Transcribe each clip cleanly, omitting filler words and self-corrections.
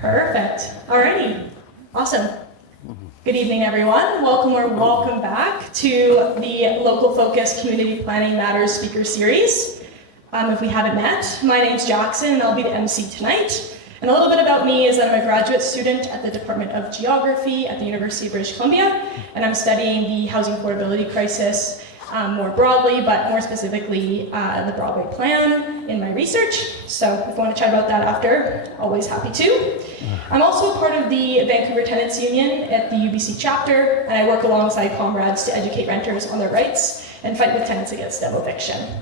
Perfect. Alrighty. Awesome. Good evening, everyone. Welcome or welcome back to the Local Focus Community Planning Matters Speaker Series. If we haven't met, my name's Jackson and I'll be the MC tonight. And a little bit about me is that I'm a graduate student at the Department of Geography at the University of British Columbia, and I'm studying the housing affordability crisis more broadly, but more specifically the Broadway Plan in my research. So if you want to chat about that after, always happy to. I'm also a part of the Vancouver Tenants Union at the UBC chapter, and I work alongside comrades to educate renters on their rights and fight with tenants against demo eviction.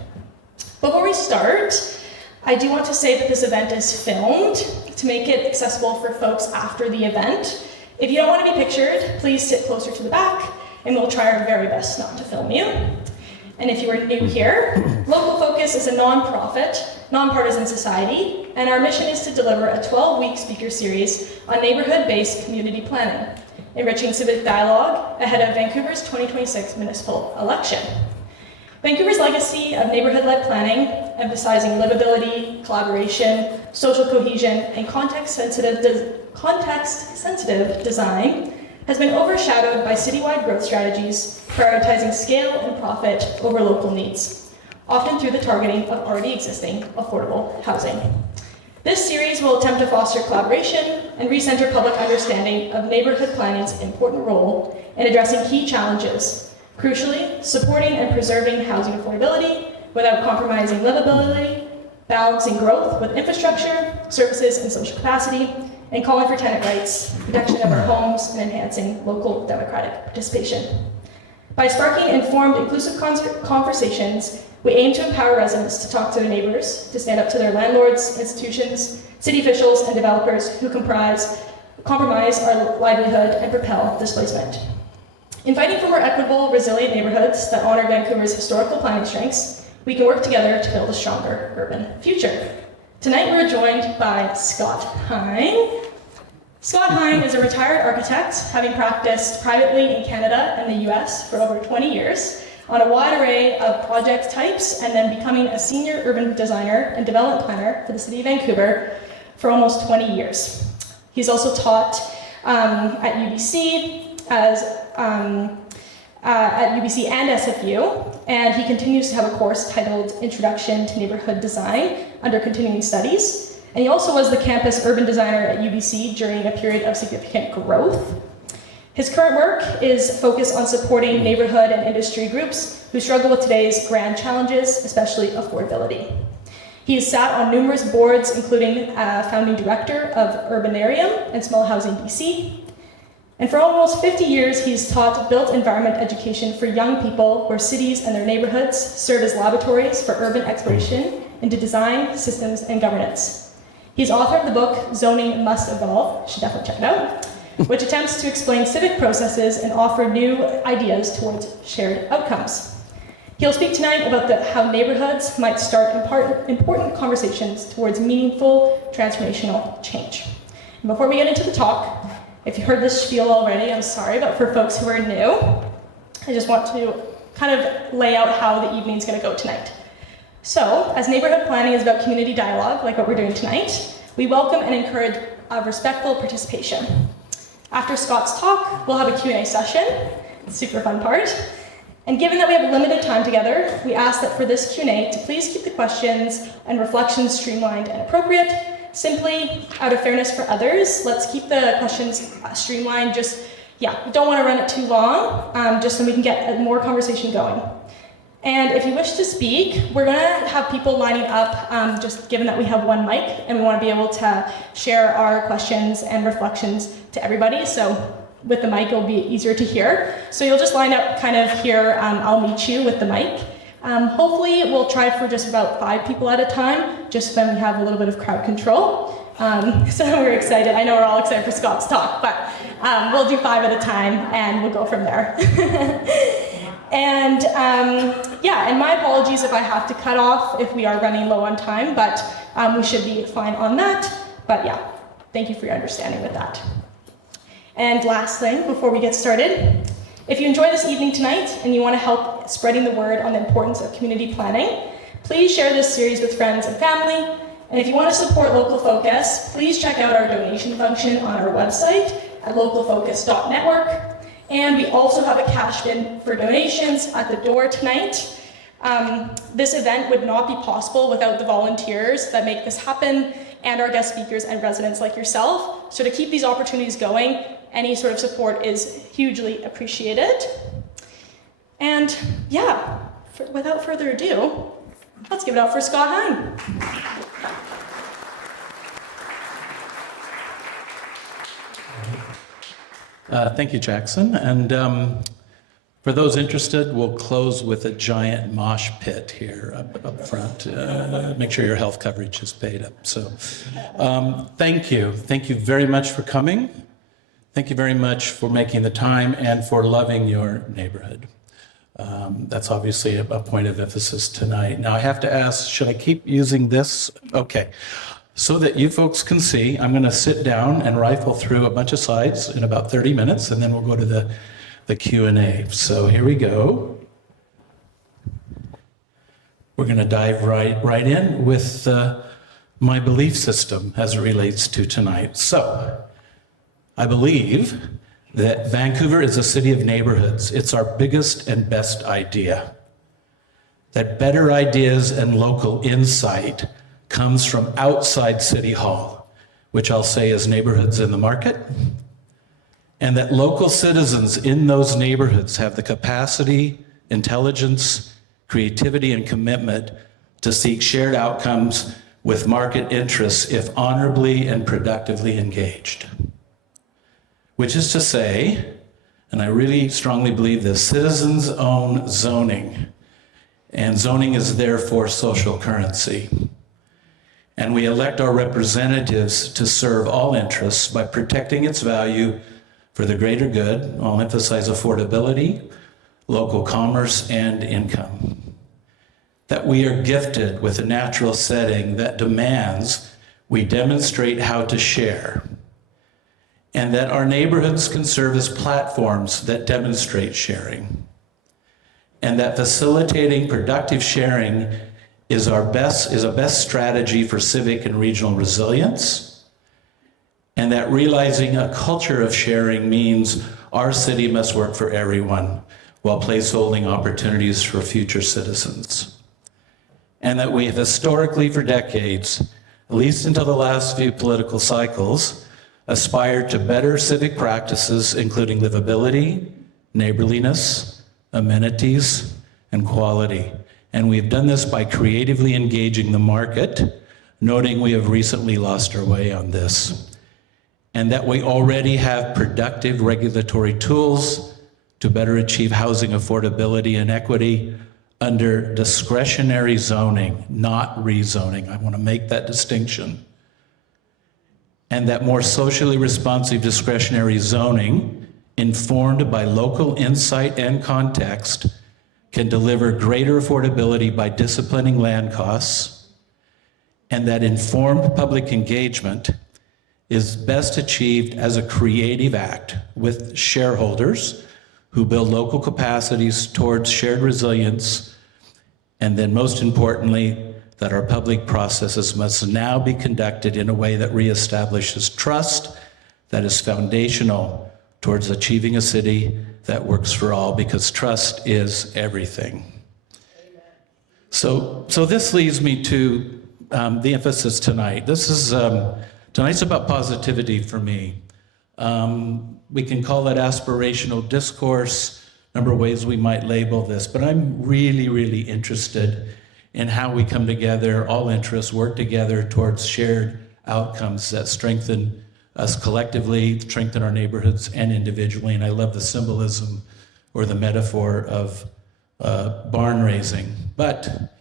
Before we start, I do want to say that this event is filmed to make it accessible for folks after the event. If you don't want to be pictured, please sit closer to the back, and we'll try our very best not to film you. And if you are new here, Local Focus is a non-profit, nonpartisan society, and our mission is to deliver a 12-week speaker series on neighborhood-based community planning, enriching civic dialogue ahead of Vancouver's 2026 municipal election. Vancouver's legacy of neighborhood-led planning, emphasizing livability, collaboration, social cohesion, and context-sensitive design, has been overshadowed by citywide growth strategies, prioritizing scale and profit over local needs, often through the targeting of already existing affordable housing. This series will attempt to foster collaboration and recenter public understanding of neighborhood planning's important role in addressing key challenges, crucially, supporting and preserving housing affordability without compromising livability, balancing growth with infrastructure, services, and social capacity, and calling for tenant rights, protection of our homes, and enhancing local democratic participation. By sparking informed, inclusive conversations, we aim to empower residents to talk to their neighbors, to stand up to their landlords, institutions, city officials, and developers who compromise our livelihood and propel displacement. In fighting for more equitable, resilient neighborhoods that honor Vancouver's historical planning strengths, we can work together to build a stronger urban future. Tonight we're joined by Scot Hein. Scot Hein is a retired architect, having practiced privately in Canada and the US for over 20 years on a wide array of project types, and then becoming a senior urban designer and development planner for the City of Vancouver for almost 20 years. He's also taught at UBC and SFU, and he continues to have a course titled Introduction to Neighborhood Design under continuing studies. And he also was the campus urban designer at UBC during a period of significant growth. His current work is focused on supporting neighborhood and industry groups who struggle with today's grand challenges, especially affordability. He has sat on numerous boards, including founding director of Urbanarium and Small Housing BC. And for almost 50 years, he's taught built environment education for young people, where cities and their neighborhoods serve as laboratories for urban exploration into design, systems, and governance. He's author of the book, Zoning Must Evolve, you should definitely check it out, which attempts to explain civic processes and offer new ideas towards shared outcomes. He'll speak tonight about how neighborhoods might start important conversations towards meaningful, transformational change. And before we get into the talk, if you heard this spiel already, I'm sorry, but for folks who are new, I just want to kind of lay out how the evening's going to go tonight. So, as neighborhood planning is about community dialogue, like what we're doing tonight, we welcome and encourage respectful participation. After Scott's talk, we'll have a Q&A session, the super fun part. And given that we have limited time together, we ask that for this Q&A to please keep the questions and reflections streamlined and appropriate. Simply, out of fairness for others, let's keep the questions streamlined. We don't want to run it too long, just so we can get more conversation going. And if you wish to speak, we're going to have people lining up, just given that we have one mic, and we want to be able to share our questions and reflections to everybody. So with the mic, it'll be easier to hear. So you'll just line up kind of here. I'll meet you with the mic. Hopefully we'll try for just about 5 people at a time, just so then we have a little bit of crowd control. So we're excited. I know we're all excited for Scott's talk, but we'll do 5 at a time and we'll go from there. And and my apologies if I have to cut off if we are running low on time, but we should be fine on that. But thank you for your understanding with that. And last thing, before we get started, if you enjoy this evening tonight and you want to help spreading the word on the importance of community planning, please share this series with friends and family. And if you want to support Local Focus, please check out our donation function on our website at localfocus.network. And we also have a cash bin for donations at the door tonight. This event would not be possible without the volunteers that make this happen and our guest speakers and residents like yourself. So to keep these opportunities going, any sort of support is hugely appreciated. And yeah, without further ado, let's give it up for Scot Hein. Thank you, Jackson. And for those interested, we'll close with a giant mosh pit here up front. Make sure your health coverage is paid up. So thank you. Thank you very much for coming. Thank you very much for making the time and for loving your neighborhood. That's obviously a point of emphasis tonight. Now I have to ask, should I keep using this? Okay. So that you folks can see, I'm going to sit down and rifle through a bunch of slides in about 30 minutes, and then we'll go to the Q&A. So here we go. We're going to dive right in with my belief system as it relates to tonight. So I believe that Vancouver is a city of neighborhoods. It's our biggest and best idea. That better ideas and local insight comes from outside City Hall, which I'll say is neighborhoods in the market, and that local citizens in those neighborhoods have the capacity, intelligence, creativity, and commitment to seek shared outcomes with market interests if honorably and productively engaged. Which is to say, and I really strongly believe this, citizens own zoning, and zoning is therefore social currency. And we elect our representatives to serve all interests by protecting its value for the greater good. I'll emphasize affordability, local commerce, and income. That we are gifted with a natural setting that demands we demonstrate how to share, and that our neighborhoods can serve as platforms that demonstrate sharing, and that facilitating productive sharing is a best strategy for civic and regional resilience, and that realizing a culture of sharing means our city must work for everyone while placeholding opportunities for future citizens. And that we have historically for decades, at least until the last few political cycles, aspired to better civic practices, including livability, neighborliness, amenities, and quality. And we've done this by creatively engaging the market, noting we have recently lost our way on this, and that we already have productive regulatory tools to better achieve housing affordability and equity under discretionary zoning, not rezoning. I want to make that distinction. And that more socially responsive discretionary zoning, informed by local insight and context, can deliver greater affordability by disciplining land costs, and that informed public engagement is best achieved as a creative act with shareholders who build local capacities towards shared resilience, and then most importantly, that our public processes must now be conducted in a way that reestablishes trust that is foundational towards achieving a city that works for all, because trust is everything. So this leads me to the emphasis tonight. Tonight's about positivity for me. We can call it aspirational discourse, a number of ways we might label this, but I'm really, really interested in how we come together, all interests work together towards shared outcomes that strengthen us collectively, strengthen our neighborhoods and individually. And I love the symbolism or the metaphor of barn raising. But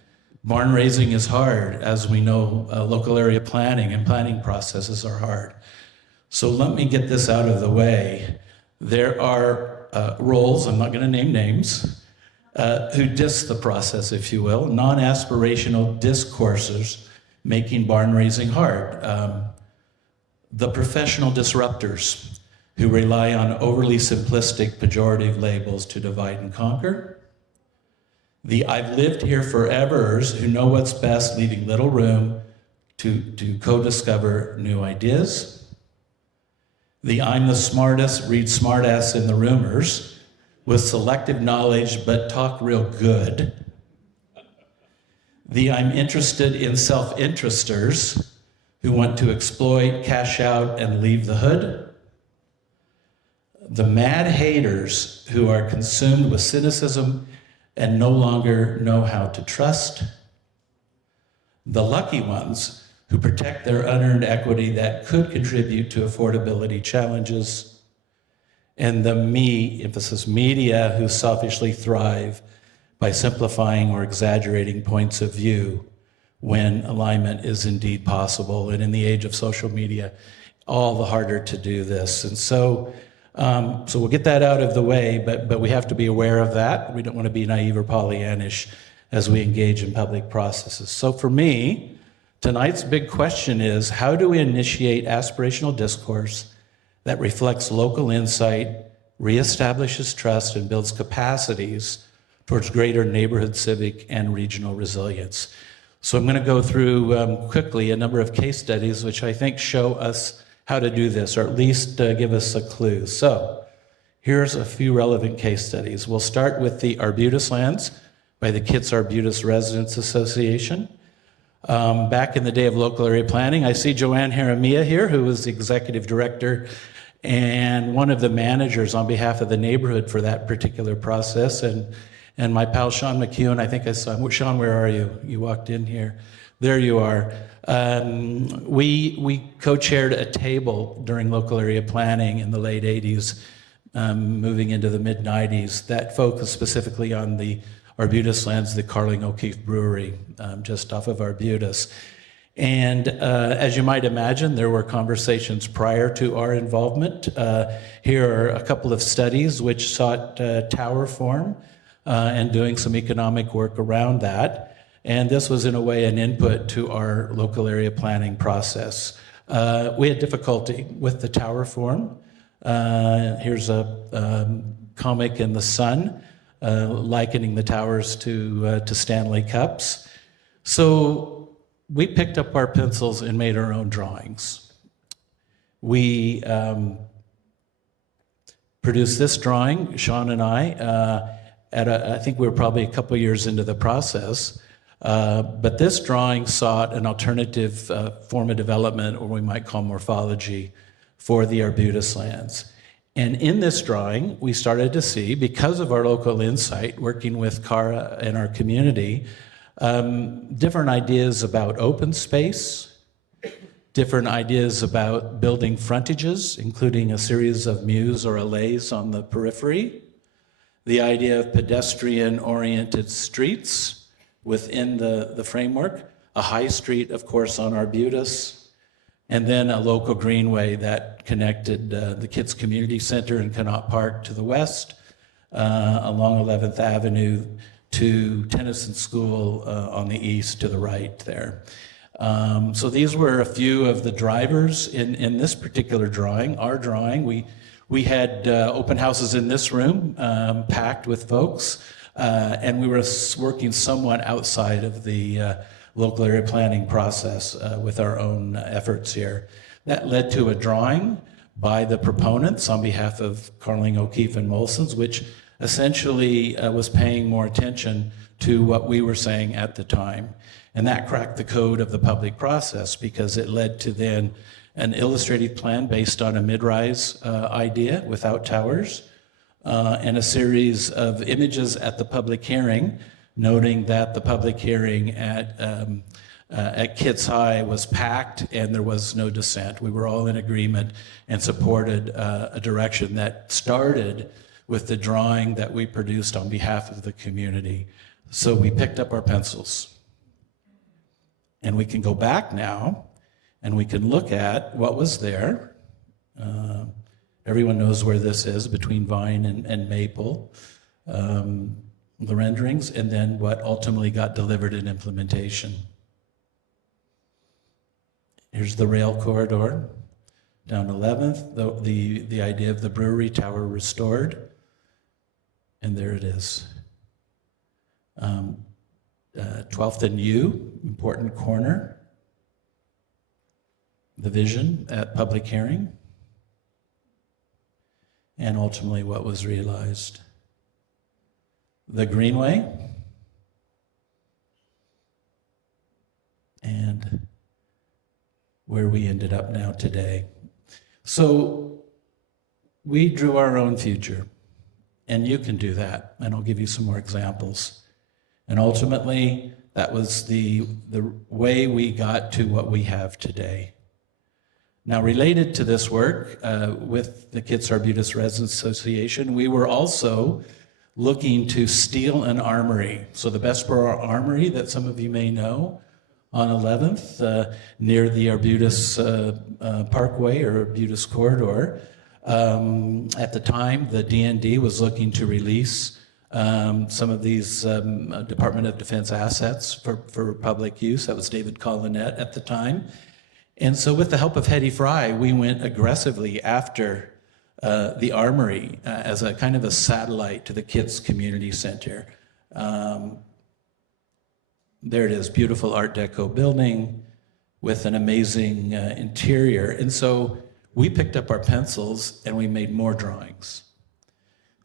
barn raising is hard. As we know, local area planning and planning processes are hard. So let me get this out of the way. There are roles, I'm not going to name names, who diss the process, if you will, non-aspirational discourses making barn raising hard. The professional disruptors who rely on overly simplistic pejorative labels to divide and conquer. The I've lived here forevers who know what's best, leaving little room to co-discover new ideas. The I'm the smartest, read smartass in the rumors, with selective knowledge but talk real good. The I'm interested in self-interesters who want to exploit, cash out, and leave the hood. The mad haters who are consumed with cynicism and no longer know how to trust. The lucky ones who protect their unearned equity that could contribute to affordability challenges. And the me, emphasis media, who selfishly thrive by simplifying or exaggerating points of view when alignment is indeed possible. And in the age of social media, all the harder to do this. And so we'll get that out of the way, but we have to be aware of that. We don't want to be naive or Pollyannish as we engage in public processes. So for me, tonight's big question is, how do we initiate aspirational discourse that reflects local insight, reestablishes trust, and builds capacities towards greater neighborhood, civic, and regional resilience? So I'm going to go through quickly a number of case studies which I think show us how to do this, or at least give us a clue. So here's a few relevant case studies. We'll start with the Arbutus lands by the Kitts Arbutus Residents Association. Back in the day of local area planning, I see Joanne Jeremiah here, who was the executive director and one of the managers on behalf of the neighborhood for that particular process. And my pal Sean McEwen, I think I saw, Sean, where are you? You walked in here. There you are. We co-chaired a table during local area planning in the late 80s, moving into the mid 90s, that focused specifically on the Arbutus lands, the Carling O'Keefe Brewery, just off of Arbutus. And as you might imagine, there were conversations prior to our involvement. Here are a couple of studies which sought tower form and doing some economic work around that. And this was in a way an input to our local area planning process. We had difficulty with the tower form. Here's a comic in the Sun likening the towers to Stanley Cups. So we picked up our pencils and made our own drawings. We produced this drawing, Sean and I, I think we were probably a couple years into the process, but this drawing sought an alternative form of development, or we might call morphology, for the Arbutus lands. And in this drawing, we started to see, because of our local insight, working with Cara and our community, different ideas about open space, different ideas about building frontages, including a series of mews or allays on the periphery, the idea of pedestrian-oriented streets within the framework, a high street, of course, on Arbutus, and then a local greenway that connected the Kitts Community Center in Connaught Park to the west, along 11th Avenue to Tennyson School on the east to the right there. So these were a few of the drivers in this particular drawing, our drawing. We had open houses in this room, packed with folks, and we were working somewhat outside of the local area planning process with our own efforts here. That led to a drawing by the proponents on behalf of Carling O'Keefe and Molson's, which essentially was paying more attention to what we were saying at the time. And that cracked the code of the public process, because it led to then an illustrated plan based on a mid-rise idea without towers, and a series of images at the public hearing, noting that the public hearing at Kitts High was packed and there was no dissent. We were all in agreement and supported a direction that started with the drawing that we produced on behalf of the community. So we picked up our pencils. And we can go back now and we can look at what was there. Everyone knows where this is, between Vine and Maple. The renderings, and then what ultimately got delivered in implementation. Here's the rail corridor down 11th, the idea of the brewery tower restored, and there it is. 12th and U, important corner. the vision at public hearing, and ultimately what was realized. The Greenway, and where we ended up now today. So we drew our own future, and you can do that, and I'll give you some more examples. And ultimately, that was the way we got to what we have today. Now, related to this work with the Kitts Arbutus Residents Association, we were also looking to steal an armory. So the Bessborough Armory that some of you may know on 11th near the Arbutus Parkway or Arbutus Corridor. At the time, the DND was looking to release some of these Department of Defense assets for public use. That was David Collinette at the time. And so with the help of Hetty Fry, we went aggressively after the Armory as a kind of a satellite to the Kitts Community Center. There it is, beautiful Art Deco building with an amazing interior. And so we picked up our pencils and we made more drawings.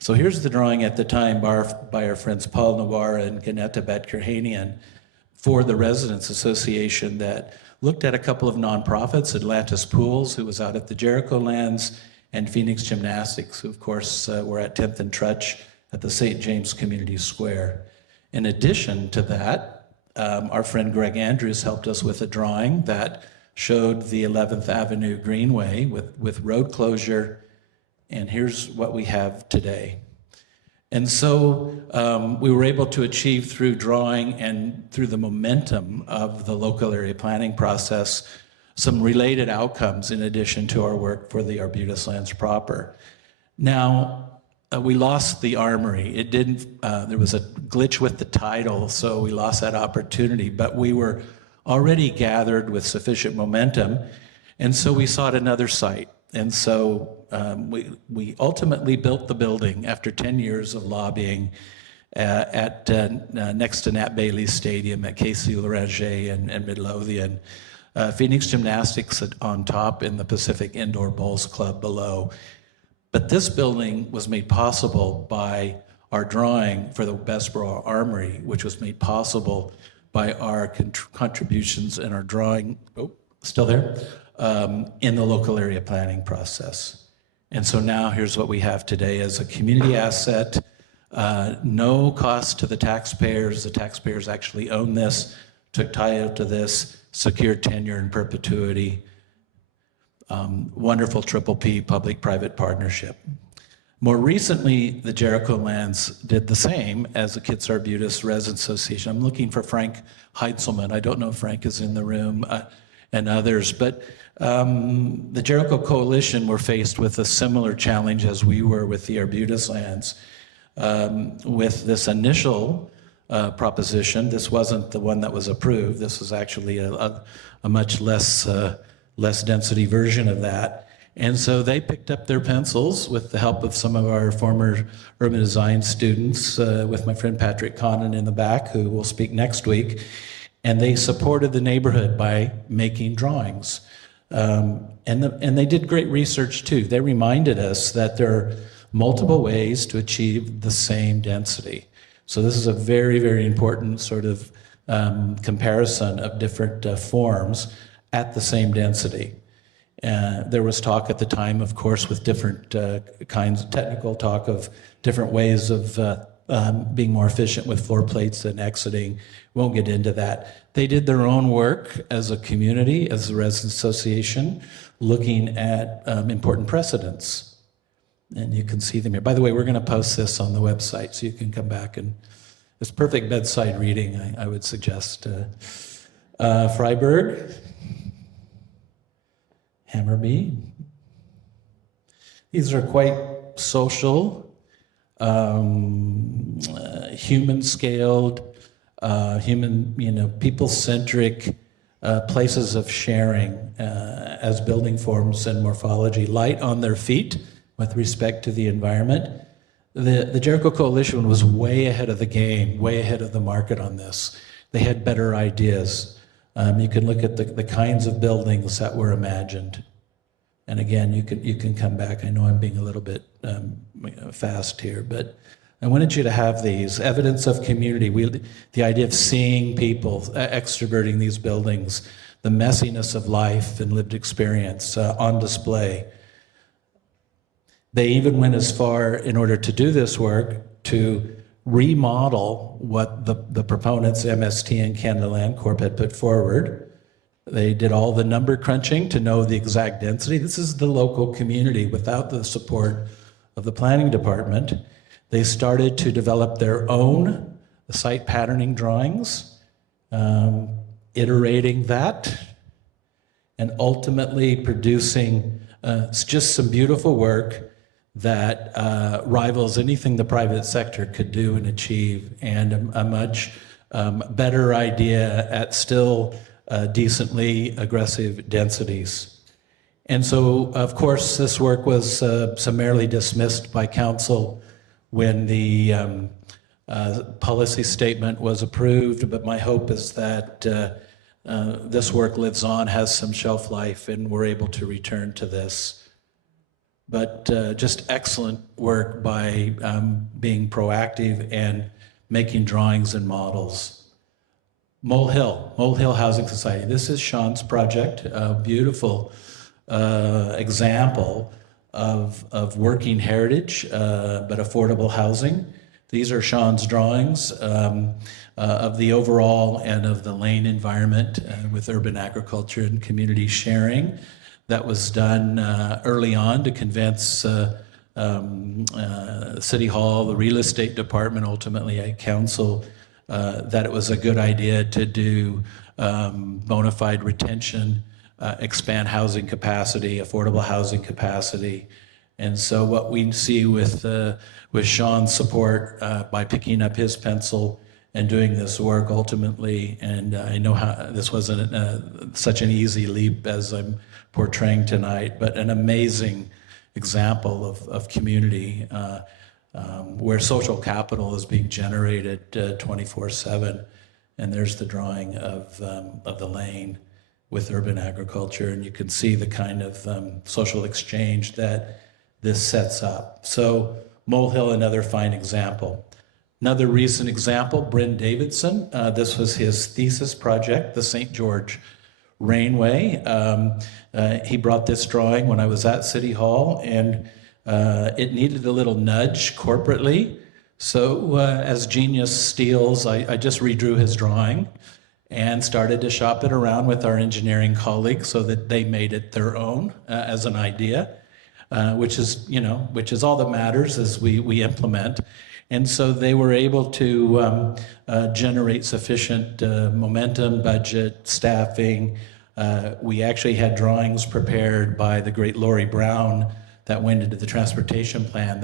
So here's the drawing at the time by our friends Paul Navarre and Ganetta Badkerhanian for the Residents Association that looked at a couple of nonprofits, Atlantis Pools, who was out at the Jericho Lands, and Phoenix Gymnastics, who of course were at 10th and Trutch at the St. James Community Square. In addition to that, our friend Greg Andrews helped us with a drawing that showed the 11th Avenue Greenway with road closure, and here's what we have today. And so we were able to achieve through drawing and through the momentum of the local area planning process some related outcomes in addition to our work for the Arbutus lands proper. Now, we lost the Armory. It didn't, there was a glitch with the title, so we lost that opportunity, but we were already gathered with sufficient momentum, and so we sought another site. And so we ultimately built the building after 10 years of lobbying at next to Nat Bailey Stadium at KC Laurentier and Midlothian. Phoenix Gymnastics on top and the Pacific Indoor Bowls Club below. But this building was made possible by our drawing for the Bessborough Armory, which was made possible by our contributions and our drawing, still there, in the local area planning process. And so now here's what we have today as a community asset, no cost to the taxpayers. The taxpayers actually own this, took title to this, secured tenure in perpetuity. Wonderful triple P public-private partnership. More recently, the Jericho Lands did the same as the Kitts Arbutus Residents Association. I'm looking for Frank Heitzelman. I don't know if Frank is in the room and others, but the Jericho Coalition were faced with a similar challenge as we were with the Arbutus Lands. With this initial proposition, this wasn't the one that was approved. This was actually a much less density version of that. And so they picked up their pencils with the help of some of our former urban design students, with my friend Patrick Connon in the back, who will speak next week. And they supported the neighborhood by making drawings. And they did great research too. They reminded us that there are multiple ways to achieve the same density. So this is a very, very important sort of comparison of different forms at the same density. There was talk at the time, of course, with different kinds of technical talk of different ways of being more efficient with floor plates and exiting. Won't get into that. They did their own work as a community, as a resident association, looking at important precedents. And you can see them here. By the way, we're going to post this on the website so you can come back and it's perfect bedside reading, I would suggest. Freiburg, Hammarby. These are quite social, human-scaled, people-centric places of sharing as building forms and morphology, light on their feet with respect to the environment. The Jericho Coalition was way ahead of the game, way ahead of the market on this. They had better ideas. You can look at the kinds of buildings that were imagined. And again, you can come back. I know I'm being a little bit fast here, but I wanted you to have these evidence of community. The idea of seeing people extroverting these buildings, the messiness of life and lived experience on display. They even went as far, in order to do this work, to remodel what the proponents, MST and Canada Land Corp, had put forward. They did all the number crunching to know the exact density. This is the local community without the support of the planning department. They started to develop their own site patterning drawings, iterating that, and ultimately producing just some beautiful work that rivals anything the private sector could do and achieve, and a much better idea at still decently aggressive densities. And so, of course, this work was summarily dismissed by council when the policy statement was approved, but my hope is that this work lives on, has some shelf life, and we're able to return to this. But just excellent work by being proactive and making drawings and models. Mole Hill Housing Society. This is Sean's project, a beautiful example of working heritage, but affordable housing. These are Sean's drawings of the overall and of the lane environment with urban agriculture and community sharing. That was done early on to convince City Hall, the real estate department, ultimately at council, that it was a good idea to do bona fide retention, expand housing capacity, affordable housing capacity. And so what we see with Sean's support by picking up his pencil and doing this work ultimately, and I know how this wasn't such an easy leap as I'm portraying tonight, but an amazing example of community where social capital is being generated 24/7. And there's the drawing of the lane with urban agriculture, and you can see the kind of social exchange that this sets up. So Mole Hill, another fine example. Another recent example, Bryn Davidson. This was his thesis project, the St. George Rainway. He brought this drawing when I was at City Hall, and it needed a little nudge corporately. So as genius steals, I just redrew his drawing and started to shop it around with our engineering colleagues so that they made it their own as an idea, which is all that matters as we implement. And so they were able to generate sufficient momentum, budget, staffing. We actually had drawings prepared by the great Laurie Brown that went into the transportation plan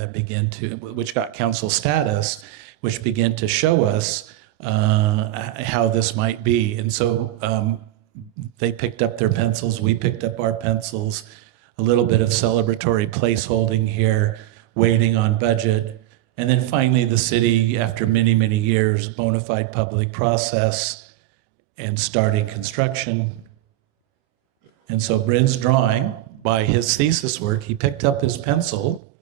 which got council status, which began to show us how this might be. And so they picked up their pencils, we picked up our pencils, a little bit of celebratory placeholding here, waiting on budget. And then finally the city, after many, many years, bona fide public process and starting construction. And so Bryn's drawing, by his thesis work, he picked up his pencil,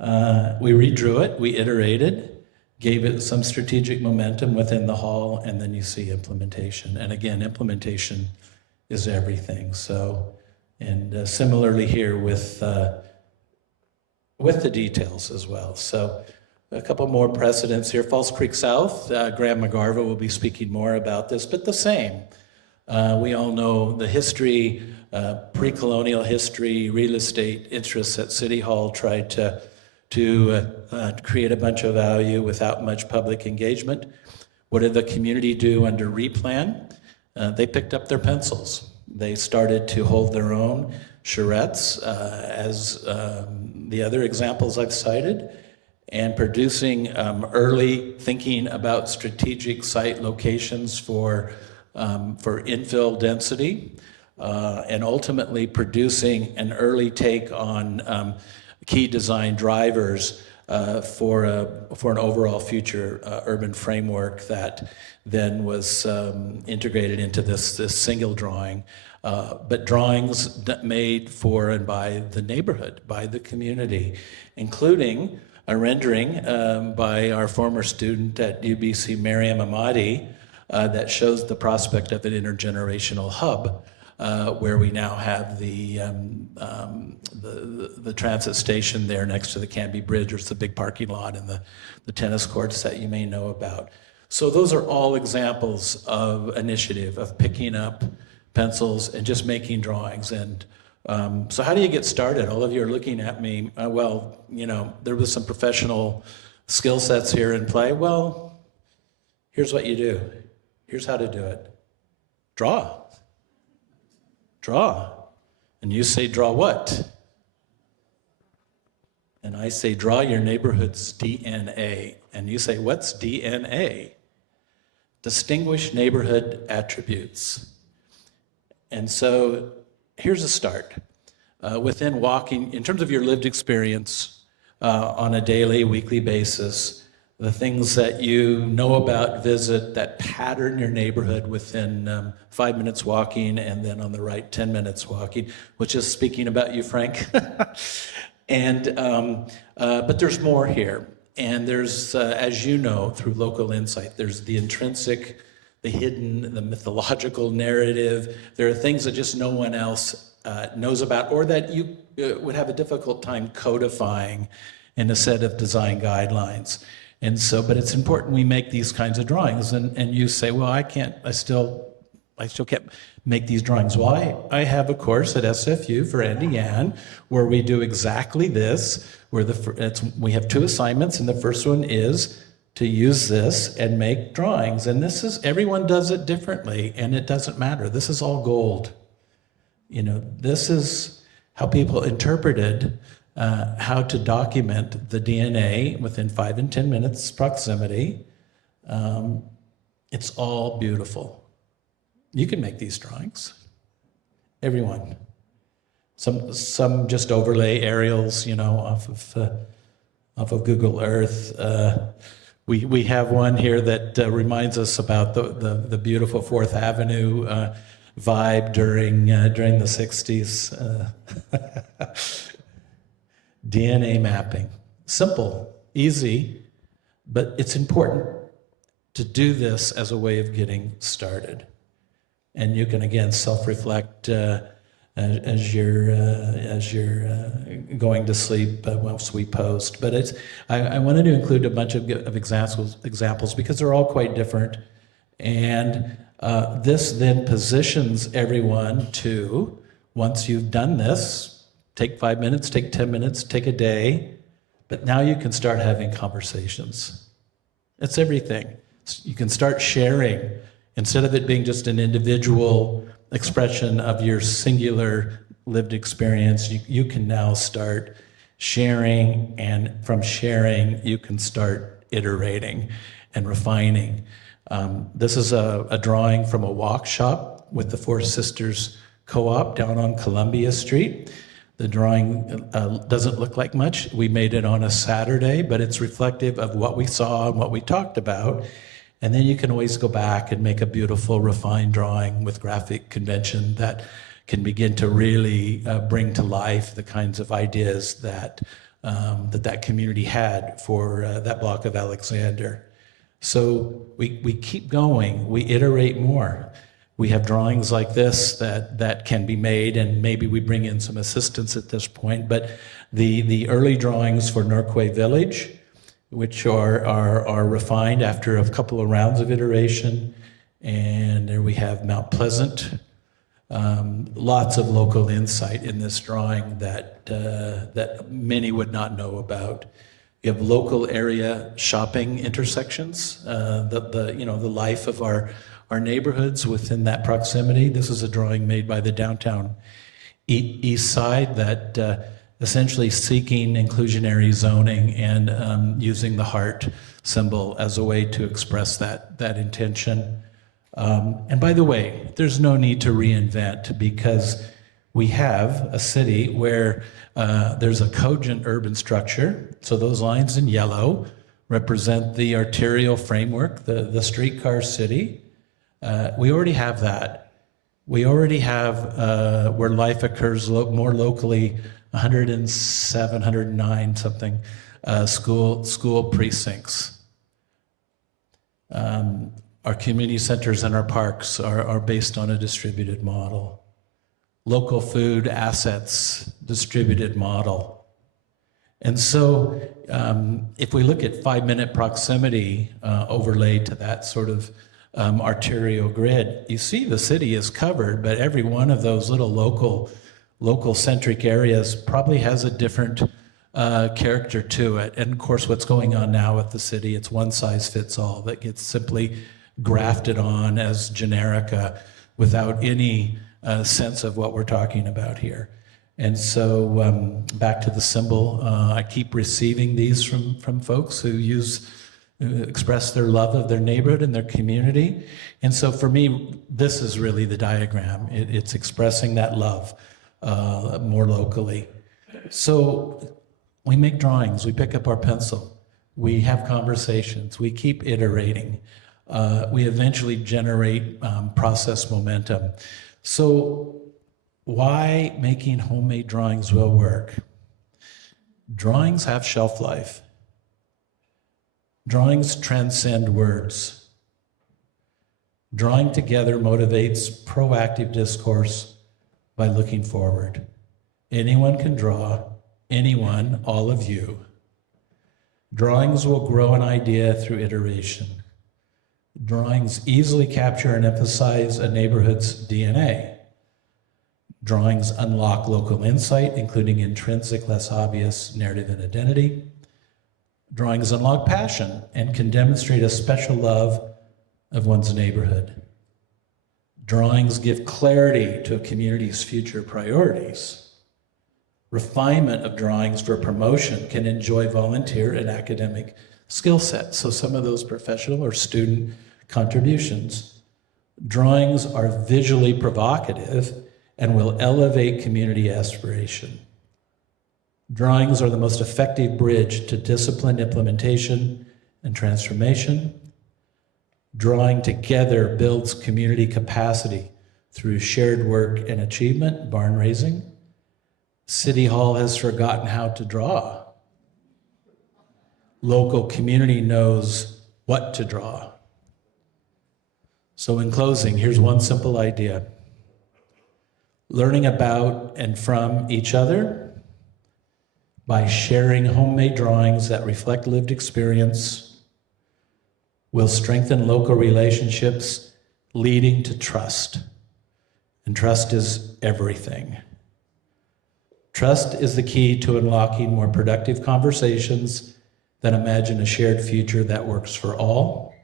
we redrew it, we iterated, gave it some strategic momentum within the hall, and then you see implementation. And again, implementation is everything. So, and similarly here with the details as well. So a couple more precedents here. False Creek South, Graham McGarva will be speaking more about this, but the same. We all know the history, pre-colonial history, real estate interests at City Hall tried to create a bunch of value without much public engagement. What did the community do under replan? They picked up their pencils. They started to hold their own charrettes, as the other examples I've cited, and producing early thinking about strategic site locations for infill density, and ultimately producing an early take on key design drivers for an overall future urban framework that then was integrated into this single drawing. But drawings made for and by the neighborhood, by the community, including a rendering by our former student at UBC, Mariam Ahmadi, that shows the prospect of an intergenerational hub, where we now have the transit station there next to the Canby Bridge, or it's the big parking lot, and the tennis courts that you may know about. So those are all examples of initiative, of picking up pencils and just making drawings. And so how do you get started? All of you are looking at me, well, you know, there was some professional skill sets here in play. Well, here's what you do. Here's how to do it. Draw. Draw. And you say, draw what? And I say, draw your neighborhood's DNA. And you say, what's DNA? Distinguished neighborhood attributes. And so here's a start. Within walking, in terms of your lived experience on a daily, weekly basis, the things that you know about, visit, that pattern your neighborhood within 5 minutes walking, and then on the right, 10 minutes walking, which is speaking about you, Frank. And but there's more here. And there's, as you know, through local insight, there's the intrinsic, the hidden, the mythological narrative. There are things that just no one else knows about, or that you would have a difficult time codifying in a set of design guidelines. And so, but it's important we make these kinds of drawings. And you say, well, I still can't make these drawings. Well, I have a course at SFU for Andy Yan where we do exactly this, where we have 2 assignments, and the first one is to use this and make drawings. And this is, everyone does it differently, and it doesn't matter. This is all gold. You know, this is how people interpreted how to document the DNA within 5 and 10 minutes proximity. It's all beautiful. You can make these drawings. Everyone. Some just overlay aerials, you know, off of Google Earth. We have one here that reminds us about the beautiful 4th Avenue vibe during the 60s. DNA mapping. Simple, easy, but it's important to do this as a way of getting started. And you can, again, self-reflect as you're going to sleep once we post. But I wanted to include a bunch of examples because they're all quite different. And this then positions everyone to, once you've done this, take 5 minutes, take 10 minutes, take a day, but now you can start having conversations. It's everything. You can start sharing. Instead of it being just an individual expression of your singular lived experience, you can now start sharing, and from sharing, you can start iterating and refining. This is a drawing from a walk shop with the Four Sisters Co-op down on Columbia Street. The drawing doesn't look like much. We made it on a Saturday, but it's reflective of what we saw and what we talked about. And then you can always go back and make a beautiful, refined drawing with graphic convention that can begin to really bring to life the kinds of ideas that that community had for that block of Alexander. So we keep going, we iterate more. We have drawings like this that can be made, and maybe we bring in some assistance at this point, but the early drawings for Norquay Village, which are refined after a couple of rounds of iteration, and there we have Mount Pleasant. Lots of local insight in this drawing that many would not know about. You have local area shopping intersections, the life of our neighborhoods within that proximity. This is a drawing made by the downtown east side that essentially seeking inclusionary zoning and using the heart symbol as a way to express that intention. And by the way, there's no need to reinvent, because we have a city where there's a cogent urban structure. So those lines in yellow represent the arterial framework, the streetcar city. We already have that. We already have where life occurs more locally, 107, 109 something school precincts. Our community centers and our parks are based on a distributed model. Local food assets, distributed model. And so if we look at 5-minute proximity overlaid to that sort of arterial grid, you see the city is covered, but every one of those little local centric areas probably has a different character to it. And of course, what's going on now with the city, it's one size fits all that gets simply grafted on as generica without any sense of what we're talking about here. And so back to the symbol, I keep receiving these from folks who express their love of their neighborhood and their community. And so for me, this is really the diagram. It's expressing that love more locally. So we make drawings, we pick up our pencil, we have conversations, we keep iterating. We eventually generate process momentum. So why making homemade drawings will work? Drawings have shelf life. Drawings transcend words. Drawing together motivates proactive discourse by looking forward. Anyone can draw, anyone, all of you. Drawings will grow an idea through iteration. Drawings easily capture and emphasize a neighborhood's DNA. Drawings unlock local insight, including intrinsic, less obvious narrative and identity. Drawings unlock passion and can demonstrate a special love of one's neighborhood. Drawings give clarity to a community's future priorities. Refinement of drawings for promotion can enjoy volunteer and academic skill sets. So some of those professional or student contributions. Drawings are visually provocative and will elevate community aspiration. Drawings are the most effective bridge to disciplined implementation and transformation. Drawing together builds community capacity through shared work and achievement, barn raising. City Hall has forgotten how to draw. Local community knows what to draw. So in closing, here's one simple idea. Learning about and from each other by sharing homemade drawings that reflect lived experience will strengthen local relationships, leading to trust. And trust is everything. Trust is the key to unlocking more productive conversations that imagine a shared future that works for all.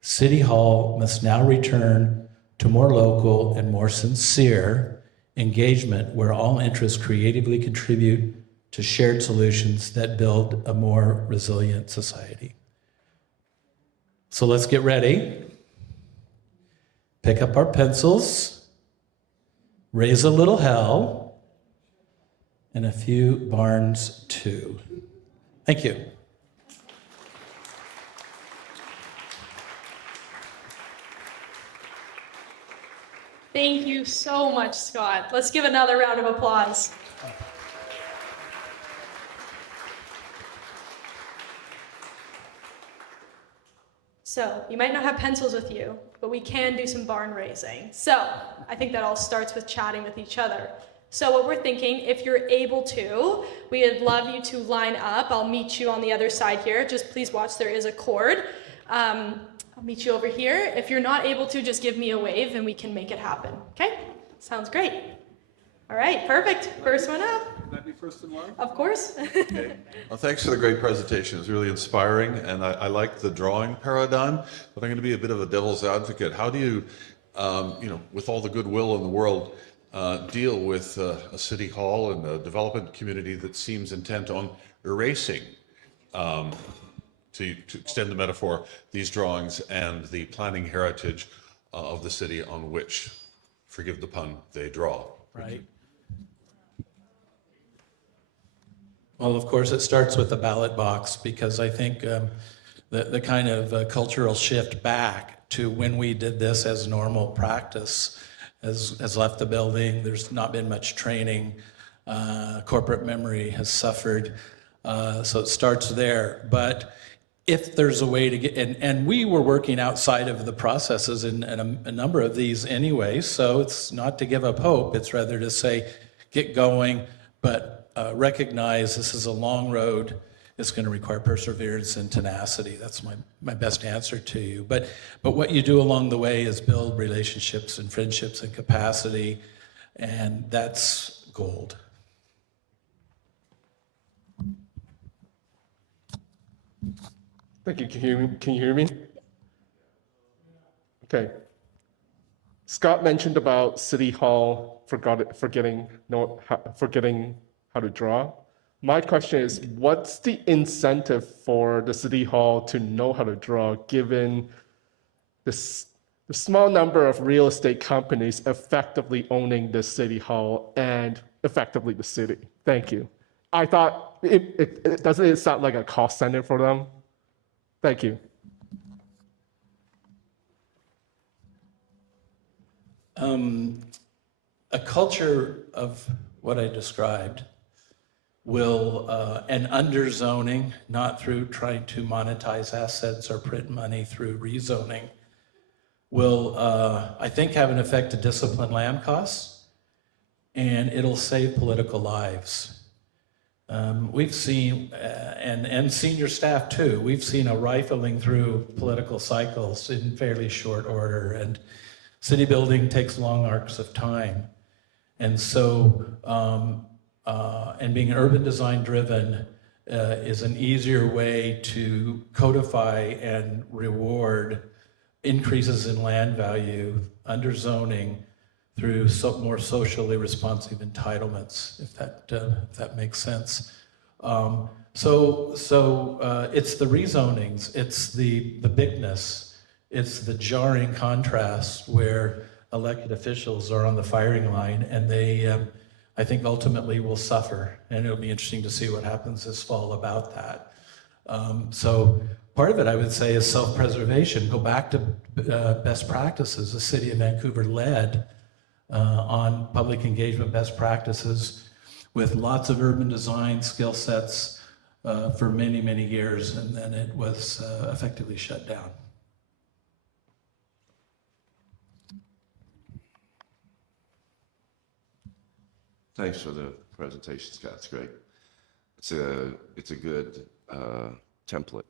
City Hall must now return to more local and more sincere engagement where all interests creatively contribute to shared solutions that build a more resilient society. So let's get ready. Pick up our pencils, raise a little hell, and a few barns too. Thank you. Thank you so much, Scott. Let's give another round of applause. So you might not have pencils with you, but we can do some barn raising. So I think that all starts with chatting with each other. So what we're thinking, if you're able to, we would love you to line up. I'll meet you on the other side here. Just please watch, there is a cord. I'll meet you over here. If you're not able to, just give me a wave and we can make it happen. Okay? Sounds great. All right, perfect. First one up. Can I be first in line? Of course. Okay. Well, thanks for the great presentation. It was really inspiring, and I like the drawing paradigm, but I'm going to be a bit of a devil's advocate. How do you, with all the goodwill in the world, deal with a city hall and a development community that seems intent on erasing, to extend the metaphor, these drawings and the planning heritage of the city on which, forgive the pun, they draw, right? Well, of course, it starts with the ballot box because I think the kind of cultural shift back to when we did this as normal practice has left the building. There's not been much training. Corporate memory has suffered. So it starts there. But if there's a way to get, and we were working outside of the processes in a number of these anyway, so it's not to give up hope, it's rather to say, get going, but recognize this is a long road. It's going to require perseverance and tenacity. That's my best answer to you. But what you do along the way is build relationships and friendships and capacity, and that's gold. Thank you. Can you hear me? Okay. Scott mentioned about City Hall forgetting how to draw. My question is, what's the incentive for the City Hall to know how to draw, given the small number of real estate companies effectively owning the City Hall and effectively the city? Thank you. I thought, doesn't it sound like a cost center for them? Thank you. A culture of what I described will, and underzoning, not through trying to monetize assets or print money through rezoning, will, I think, have an effect to discipline land costs, and it'll save political lives. We've seen, and senior staff too, we've seen a rifling through political cycles in fairly short order, and city building takes long arcs of time. And so, and being urban design driven is an easier way to codify and reward increases in land value under zoning through more socially responsive entitlements, if that makes sense. So it's the rezonings, it's the bigness, it's the jarring contrast where elected officials are on the firing line, and they, I think, ultimately will suffer. And it'll be interesting to see what happens this fall about that. So part of it, I would say, is self-preservation. Go back to best practices. The city of Vancouver led on public engagement best practices with lots of urban design skill sets for many, many years, and then it was effectively shut down. Thanks for the presentation, Scott. It's great. It's a good template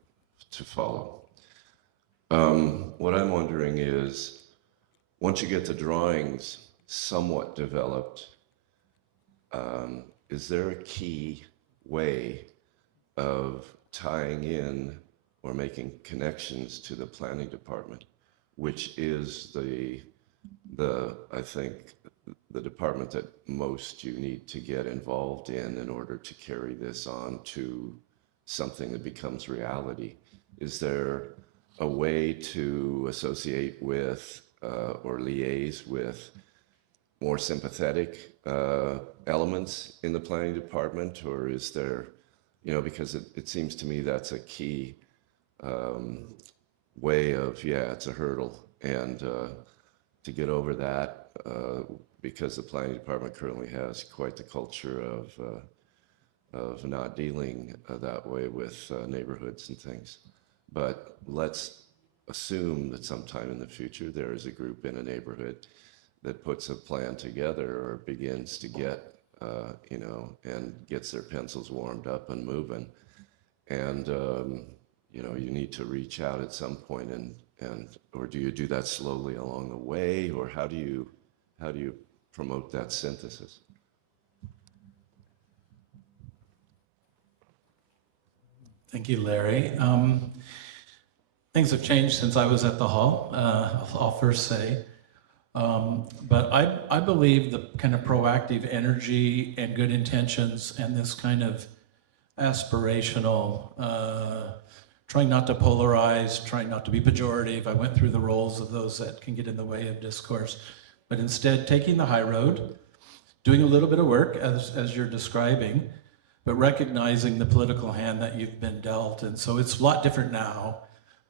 to follow. What I'm wondering is, once you get the drawings somewhat developed, is there a key way of tying in or making connections to the planning department, which is I think, the department that most you need to get involved in order to carry this on to something that becomes reality? Is there a way to associate with or liaise with more sympathetic elements in the planning department, or is there, because it seems to me that's a key way of, it's a hurdle, and to get over that, because the planning department currently has quite the culture of not dealing that way with neighborhoods and things. But let's assume that sometime in the future there is a group in a neighborhood that puts a plan together or begins to get, and gets their pencils warmed up and moving. And, you need to reach out at some point or do you do that slowly along the way, or how do you promote that synthesis? Thank you, Larry. Things have changed since I was at the Hall, I'll first say. But I believe the kind of proactive energy and good intentions and this kind of aspirational, trying not to polarize, trying not to be pejorative. I went through the roles of those that can get in the way of discourse, but instead taking the high road, doing a little bit of work as you're describing, but recognizing the political hand that you've been dealt. And so it's a lot different now.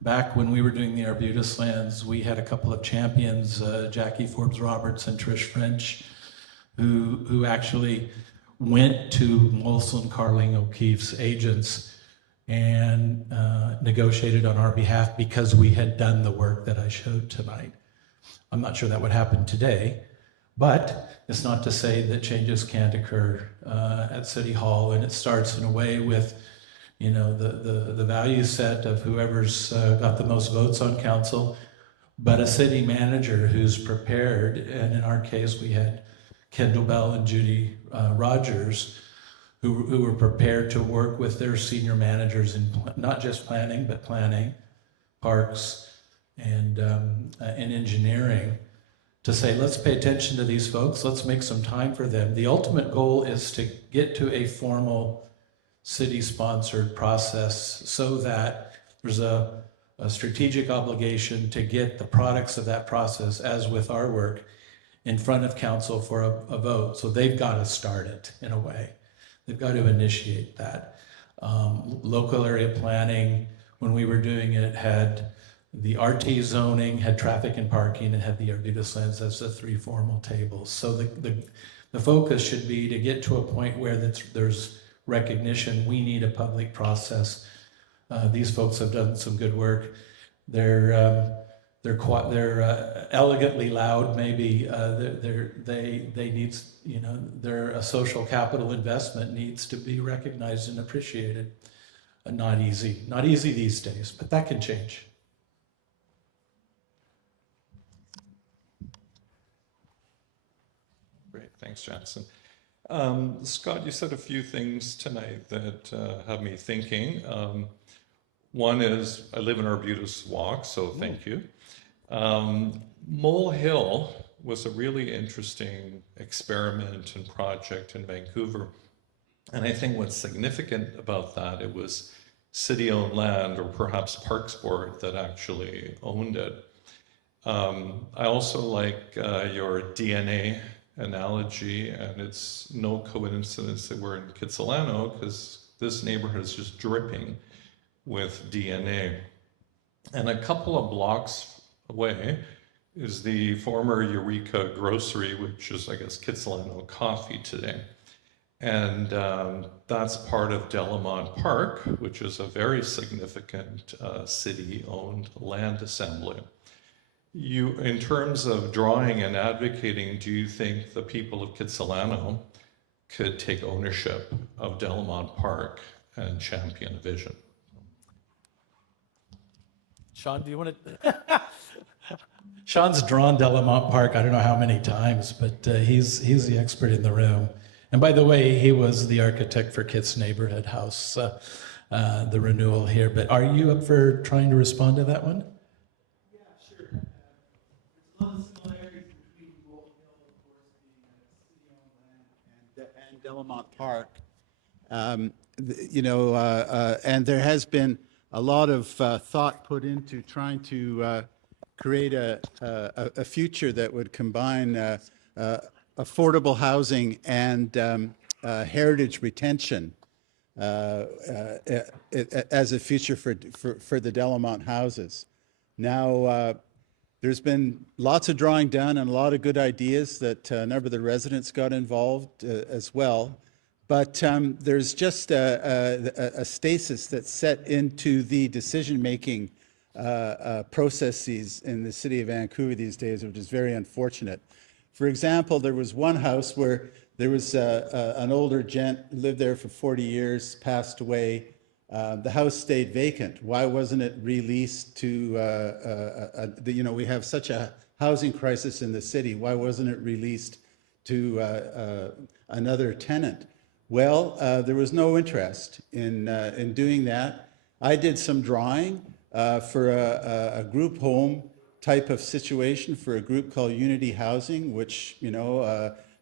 Back when we were doing the Arbutus lands, we had a couple of champions, Jackie Forbes Roberts and Trish French, who actually went to Molson Carling O'Keefe's agents and negotiated on our behalf because we had done the work that I showed tonight. I'm not sure that would happen today, but it's not to say that changes can't occur at City Hall, and it starts in a way with the value set of whoever's got the most votes on council, but a city manager who's prepared, and in our case we had Kendall Bell and Judy Rogers, who were prepared to work with their senior managers in not just planning, but planning, parks, and engineering, to say, let's pay attention to these folks, let's make some time for them. The ultimate goal is to get to a formal city-sponsored process so that there's a strategic obligation to get the products of that process, as with our work, in front of council for a vote. So they've got to start it in a way. They've got to initiate that. Local area planning, when we were doing it, had the RT zoning, had traffic and parking, and had the Arbutus lands as the three formal tables. So the focus should be to get to a point where there's recognition. We need a public process. These folks have done some good work. They're elegantly loud. Maybe they need, their a social capital investment needs to be recognized and appreciated. Not easy these days, but that can change. Great, thanks, Jackson. Scott, you said a few things tonight that have me thinking. One is, I live in Arbutus Walk, so thank you. Mole Hill was a really interesting experiment and project in Vancouver. And I think what's significant about that, it was city-owned land, or perhaps Parks Board that actually owned it. I also like your DNA analogy, and it's no coincidence that we're in Kitsilano, because this neighborhood is just dripping with DNA. And a couple of blocks away is the former Eureka Grocery, which is, I guess, Kitsilano Coffee today. And that's part of Delamont Park, which is a very significant city-owned land assembly. In terms of drawing and advocating, do you think the people of Kitsilano could take ownership of Delamont Park and champion a vision? Sean, do you want to? Sean's drawn Delamont Park, I don't know how many times, but he's the expert in the room. And by the way, he was the architect for Kit's Neighborhood House, the renewal here. But are you up for trying to respond to that one? Yeah, sure. There's a lot of similarities between Mole Hill, of course, being a city-owned land, and Delamont Park. And there has been a lot of thought put into trying to create a future that would combine affordable housing and heritage retention as a future for the Delamont houses. Now, there's been lots of drawing done and a lot of good ideas that a number of the residents got involved as well. But there's just a stasis that's set into the decision-making processes in the city of Vancouver these days, which is very unfortunate. For example, there was one house where there was an older gent who lived there for 40 years, passed away. The house stayed vacant. Why wasn't it released to, we have such a housing crisis in the city. Why wasn't it released to another tenant? Well, there was no interest in doing that. I did some drawing for a group home type of situation for a group called Unity Housing, which,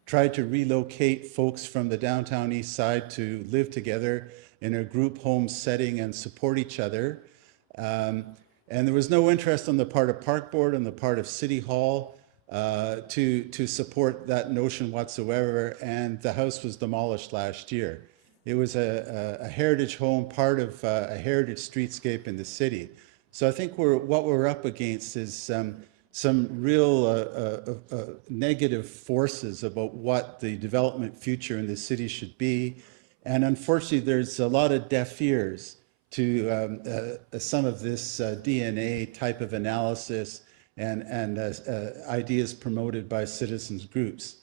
tried to relocate folks from the downtown east side to live together in a group home setting and support each other. And there was no interest on the part of Park Board, on the part of City Hall. to support that notion whatsoever, and the house was demolished last year. It was a heritage home, part of a heritage streetscape in the city. So I think what we're up against is some real negative forces about what the development future in the city should be. And unfortunately, there's a lot of deaf ears to some of this DNA type of analysis and ideas promoted by citizens groups.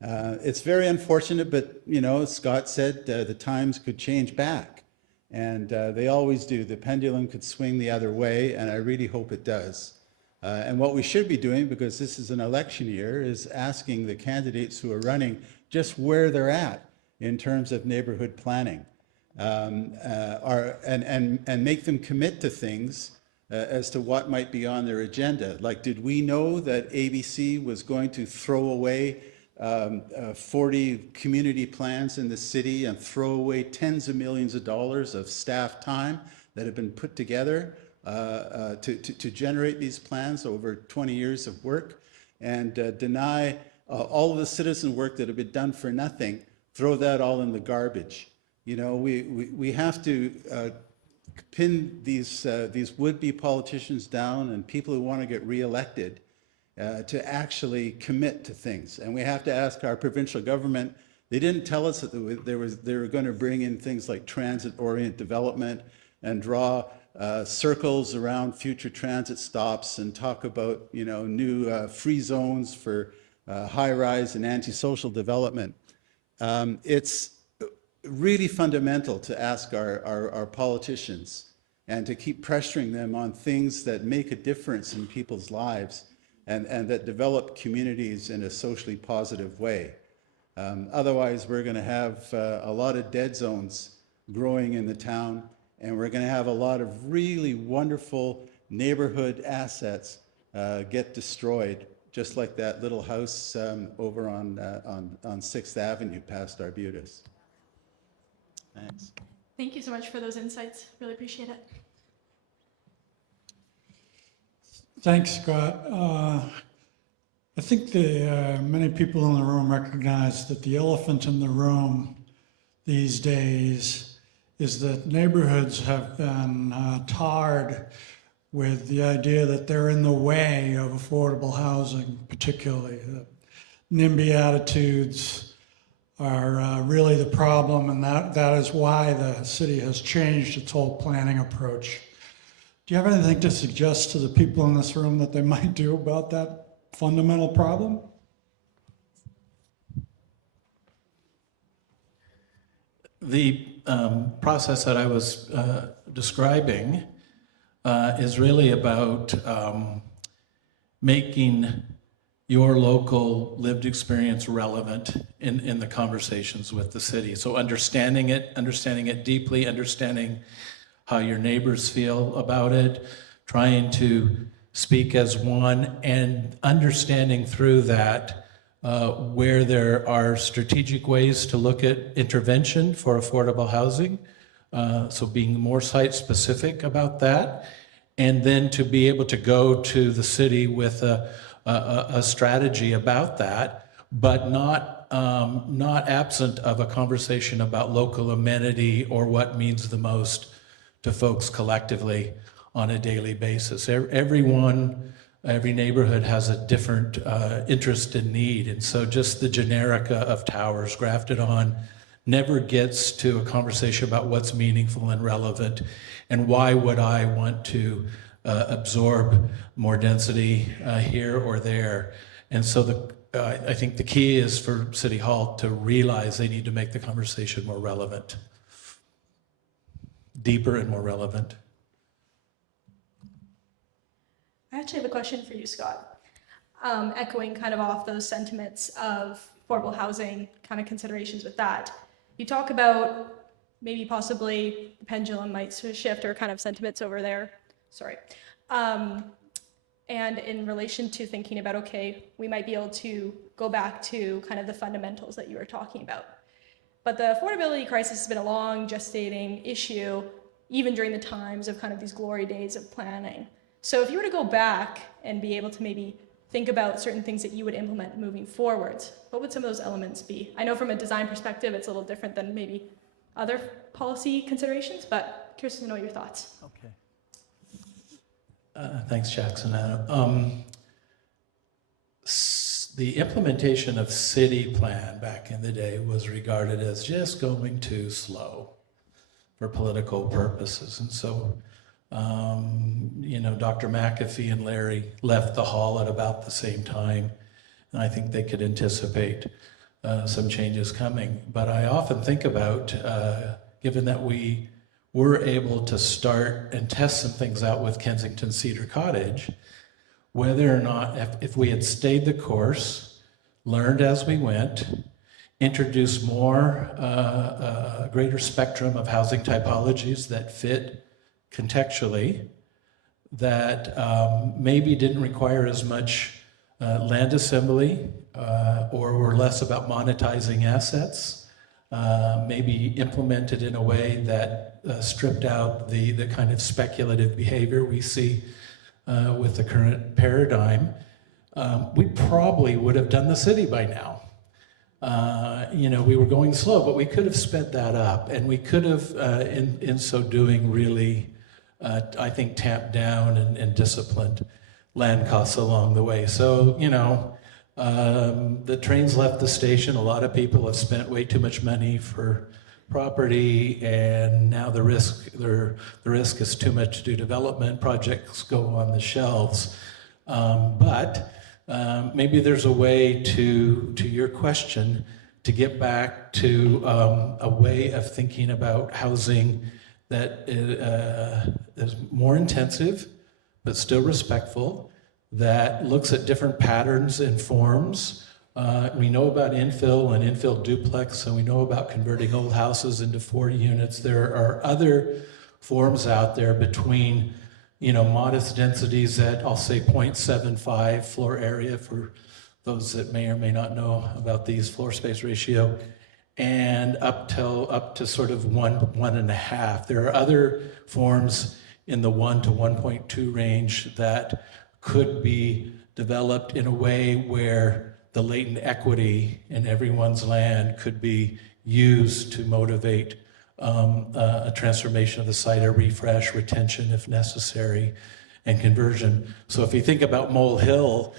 It's very unfortunate, but as Scott said, the times could change back, and they always do. The pendulum could swing the other way, and I really hope it does. And what we should be doing, because this is an election year, is asking the candidates who are running just where they're at in terms of neighborhood planning, and make them commit to things as to what might be on their agenda. Like, did we know that ABC was going to throw away 40 community plans in the city and throw away tens of millions of dollars of staff time that have been put together to generate these plans over 20 years of work, and deny all of the citizen work that have been done for nothing, throw that all in the garbage? We have to pin these would-be politicians down and people who want to get reelected to actually commit to things. And we have to ask our provincial government. They didn't tell us that they were going to bring in things like transit-oriented development and draw circles around future transit stops and talk about new free zones for high-rise and antisocial development. It's really fundamental to ask our politicians and to keep pressuring them on things that make a difference in people's lives and that develop communities in a socially positive way. Otherwise, we're going to have a lot of dead zones growing in the town, and we're going to have a lot of really wonderful neighborhood assets get destroyed, just like that little house over on 6th Avenue past Arbutus. Thanks. Thank you so much for those insights. Really appreciate it. Thanks, Scott. I think many people in the room recognize that the elephant in the room these days is that neighborhoods have been tarred with the idea that they're in the way of affordable housing, particularly. The NIMBY attitudes are really the problem, and that is why the city has changed its whole planning approach. Do you have anything to suggest to the people in this room that they might do about that fundamental problem? The process that I was describing is really about making your local lived experience relevant in the conversations with the city. So understanding it deeply, understanding how your neighbors feel about it, trying to speak as one, and understanding through that where there are strategic ways to look at intervention for affordable housing. So being more site-specific about that, and then to be able to go to the city with a strategy about that, but not absent of a conversation about local amenity or what means the most to folks collectively on a daily basis. Every neighborhood has a different interest and need, and so just the generica of towers grafted on never gets to a conversation about what's meaningful and relevant, and why would I want to absorb more density here or there. And so I think the key is for City Hall to realize they need to make the conversation more relevant, deeper and more relevant. I actually have a question for you, Scott. Echoing kind of off those sentiments of affordable housing, kind of considerations with that. You talk about maybe possibly the pendulum might shift, or kind of sentiments over there. Sorry. And in relation to thinking about, okay, we might be able to go back to kind of the fundamentals that you were talking about. But the affordability crisis has been a long gestating issue, even during the times of kind of these glory days of planning. So if you were to go back and be able to maybe think about certain things that you would implement moving forwards, what would some of those elements be? I know from a design perspective, it's a little different than maybe other policy considerations, but curious to know your thoughts. Okay. Thanks, Jackson. The implementation of city plan back in the day was regarded as just going too slow for political purposes. And so, Dr. McAfee and Larry left the hall at about the same time. And I think they could anticipate some changes coming. But I often think about, given that we were able to start and test some things out with Kensington Cedar Cottage, whether or not, if we had stayed the course, learned as we went, introduced more, greater spectrum of housing typologies that fit contextually, that maybe didn't require as much land assembly or were less about monetizing assets, maybe implemented in a way that stripped out the kind of speculative behavior we see with the current paradigm, we probably would have done the city by now. We were going slow, but we could have sped that up, and we could have, in so doing, really, I think, tamped down and disciplined land costs along the way. So, the trains left the station. A lot of people have spent way too much money for property, and now the risk is too much to do development. Projects go on the shelves. But maybe there's a way to your question to get back to a way of thinking about housing that is more intensive, but still respectful, that looks at different patterns and forms. We know about infill and infill duplex, and we know about converting old houses into 40 units. There are other forms out there between, modest densities at, I'll say, 0.75 floor area for those that may or may not know about these floor space ratio, and up to sort of 1.5. There are other forms in the 1 to 1.2 range that could be developed in a way where the latent equity in everyone's land could be used to motivate a transformation of the site, a refresh, retention if necessary, and conversion. So if you think about Mole Hill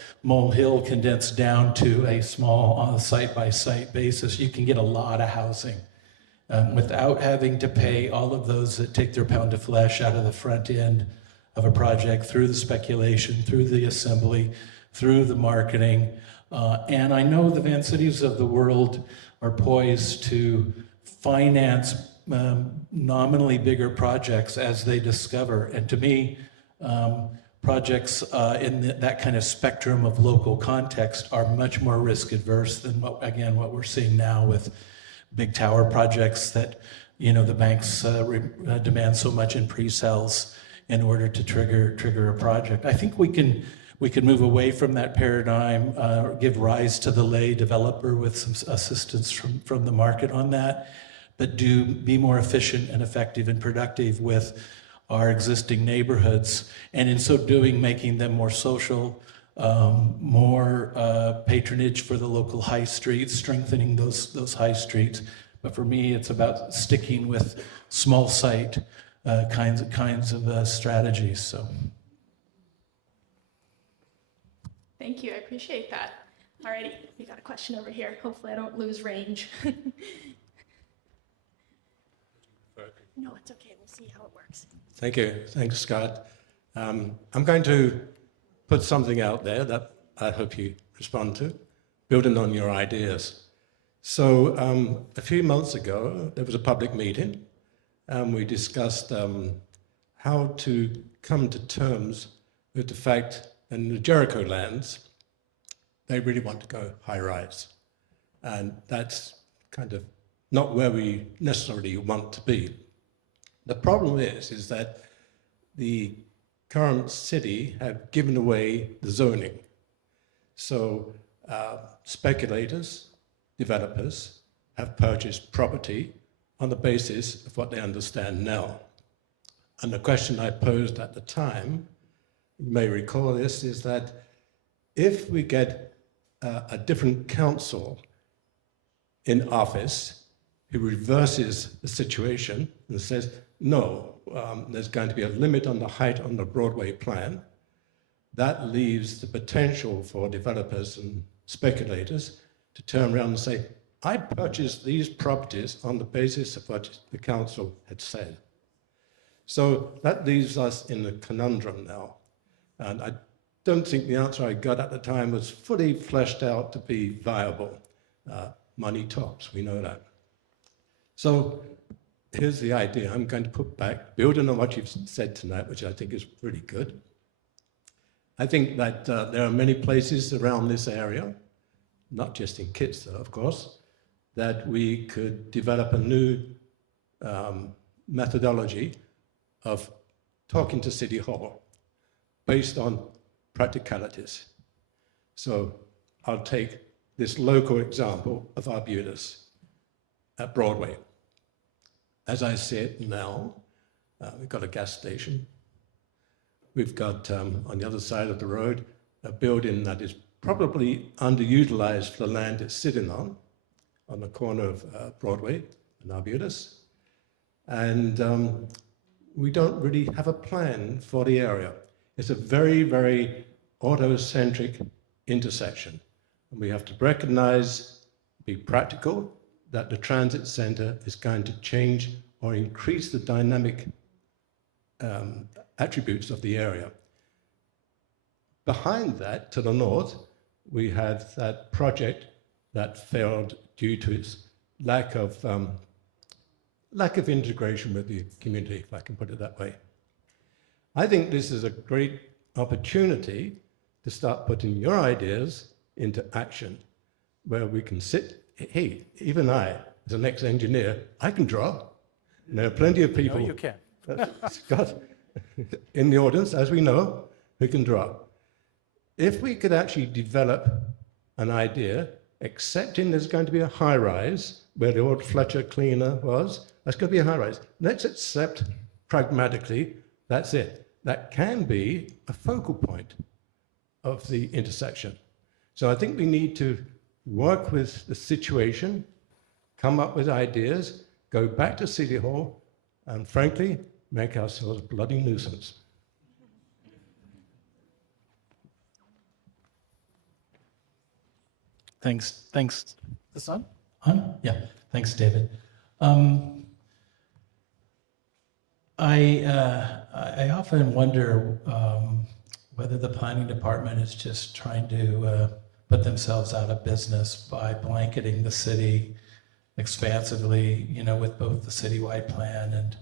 condensed down to a small, on a site-by-site basis, you can get a lot of housing without having to pay all of those that take their pound of flesh out of the front end of a project, through the speculation, through the assembly, through the marketing. And I know the Van Cities of the world are poised to finance nominally bigger projects as they discover. And to me, projects in that kind of spectrum of local context are much more risk adverse than what we're seeing now with big tower projects that, the banks demand so much in pre-sales in order to trigger a project. I think we can move away from that paradigm, give rise to the lay developer with some assistance from the market on that, but be more efficient and effective and productive with our existing neighborhoods, and in so doing, making them more social, more patronage for the local high streets, strengthening those high streets. But for me, it's about sticking with small site kinds of strategies. So. Thank you, I appreciate that. Alrighty, we got a question over here. Hopefully I don't lose range. No, it's okay, we'll see how it works. Thank you. Thanks, Scott. I'm going to put something out there that I hope you respond to, building on your ideas. So a few months ago, there was a public meeting, and we discussed how to come to terms with the fact in the Jericho lands, they really want to go high-rise. And that's kind of not where we necessarily want to be. The problem is that the current city have given away the zoning. So speculators, developers have purchased property on the basis of what they understand now. And the question I posed at the time, you may recall this, is that if we get a different council in office who reverses the situation and says, no, there's going to be a limit on the height on the Broadway plan, that leaves the potential for developers and speculators to turn around and say, I purchased these properties on the basis of what the council had said. So that leaves us in a conundrum now. And I don't think the answer I got at the time was fully fleshed out to be viable. Money talks, we know that. So here's the idea I'm going to put back, building on what you've said tonight, which I think is really good. I think that there are many places around this area, not just in Kits, though, of course, that we could develop a new methodology of talking to City Hall based on practicalities. So I'll take this local example of Arbutus at Broadway. As I see it now, we've got a gas station. We've got, on the other side of the road, a building that is probably underutilized for the land it's sitting on the corner of Broadway and Arbutus. And we don't really have a plan for the area. It's a very, very auto-centric intersection. And we have to recognize, be practical, that the transit center is going to change or increase the dynamic attributes of the area. Behind that, to the north, we had that project that failed due to its lack of integration with the community, if I can put it that way. I think this is a great opportunity to start putting your ideas into action, where we can sit, hey, even I, as an ex-engineer, I can draw. And there are plenty of people No, you can. Scott, in the audience, as we know, who can draw. If we could actually develop an idea, accepting there's going to be a high-rise, where the old Fletcher cleaner was, that's going to be a high-rise. Let's accept pragmatically, that's it. That can be a focal point of the intersection. So I think we need to work with the situation, come up with ideas, go back to City Hall, and frankly, make ourselves a bloody nuisance. Thanks. This on? On? Yeah. Thanks, David. I often wonder whether the planning department is just trying to put themselves out of business by blanketing the city expansively, with both the citywide plan and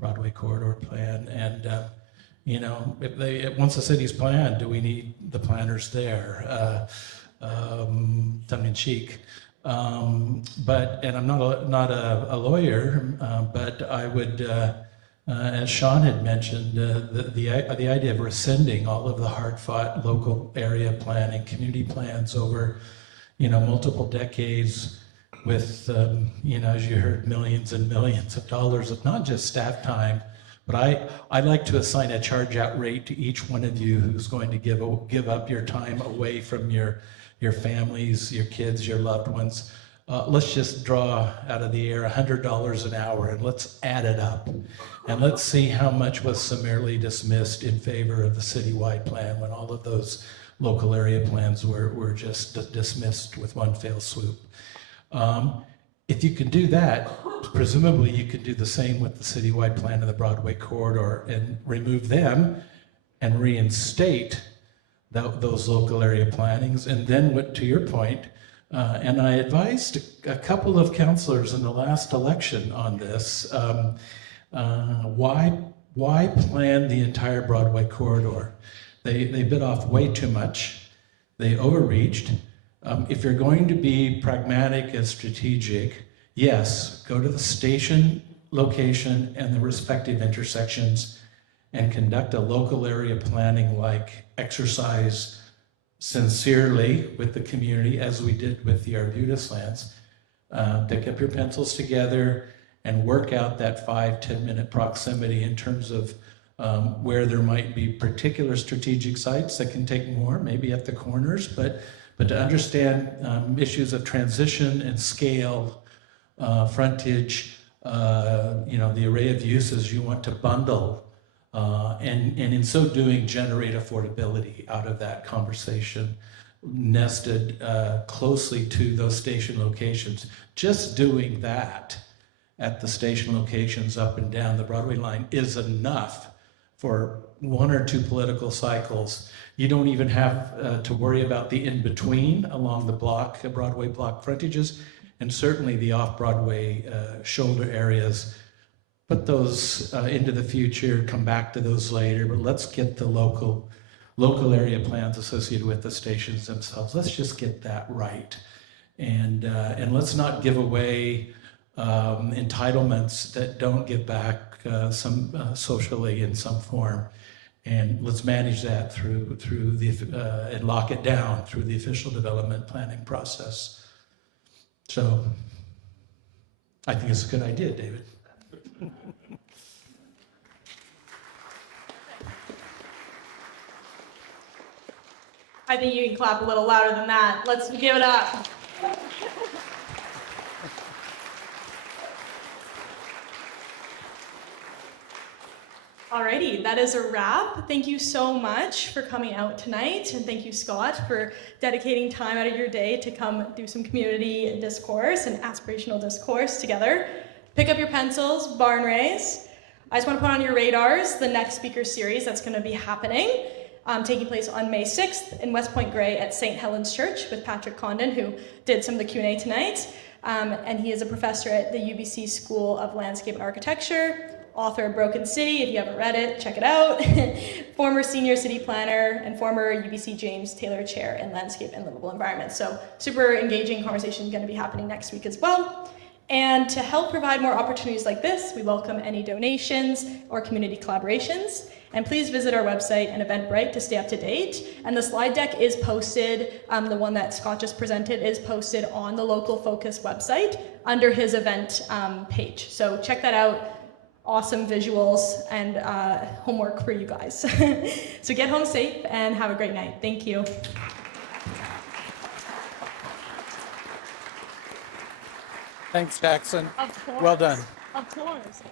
Broadway corridor plan. And once the city's planned, do we need the planners there? Tongue in cheek. And I'm not a lawyer, but I would, as Sean had mentioned, the idea of rescinding all of the hard-fought local area planning, community plans over, multiple decades with, as you heard, millions and millions of dollars of not just staff time, but I like to assign a charge-out rate to each one of you who's going to give up your time away from your families, your kids, your loved ones. Let's just draw out of the air $100 an hour and let's add it up. And let's see how much was summarily dismissed in favor of the citywide plan when all of those local area plans were just dismissed with one fell swoop. If you can do that, presumably you could do the same with the citywide plan of the Broadway corridor and remove them and reinstate those local area plannings. And then to your point, and I advised a couple of councilors in the last election on this, why plan the entire Broadway corridor? They bit off way too much. They overreached. If you're going to be pragmatic and strategic, yes, go to the station location and the respective intersections and conduct a local area planning like exercise sincerely with the community, as we did with the Arbutus lands. Pick up your pencils together and work out that 5-10 minute proximity in terms of where there might be particular strategic sites that can take more, maybe at the corners, but to understand issues of transition and scale, frontage, the array of uses you want to bundle, and in so doing generate affordability out of that conversation, nested closely to those station locations. Just doing that at the station locations up and down the Broadway line is enough for 1 or 2 political cycles. You don't even have to worry about the in-between along the Broadway block frontages, and certainly the off-Broadway shoulder areas. Put those into the future, come back to those later, but let's get the local area plans associated with the stations themselves. Let's just get that right. And let's not give away entitlements that don't give back socially in some form. And let's manage that through and lock it down through the official development planning process. So I think it's a good idea, David. I think you can clap a little louder than that. Let's give it up. Alrighty, that is a wrap. Thank you so much for coming out tonight, and thank you, Scott, for dedicating time out of your day to come do some community discourse and aspirational discourse together. Pick up your pencils, barn raise. I just want to put on your radars the next speaker series that's going to be happening, taking place on May 6th in West Point Grey at St. Helens Church with Patrick Condon, who did some of the Q&A tonight. And he is a professor at the UBC School of Landscape and Architecture, author of Broken City. If you haven't read it, check it out. Former senior city planner and former UBC James Taylor Chair in Landscape and Livable Environments. So super engaging conversation going to be happening next week as well. And to help provide more opportunities like this, we welcome any donations or community collaborations. And please visit our website and Eventbrite to stay up to date. And the slide deck is posted, the one that Scott just presented is posted on the Local Focus website under his event page. So check that out. Awesome visuals and homework for you guys. So get home safe and have a great night. Thank you. Thanks, Jackson. Of course. Well done. Of course.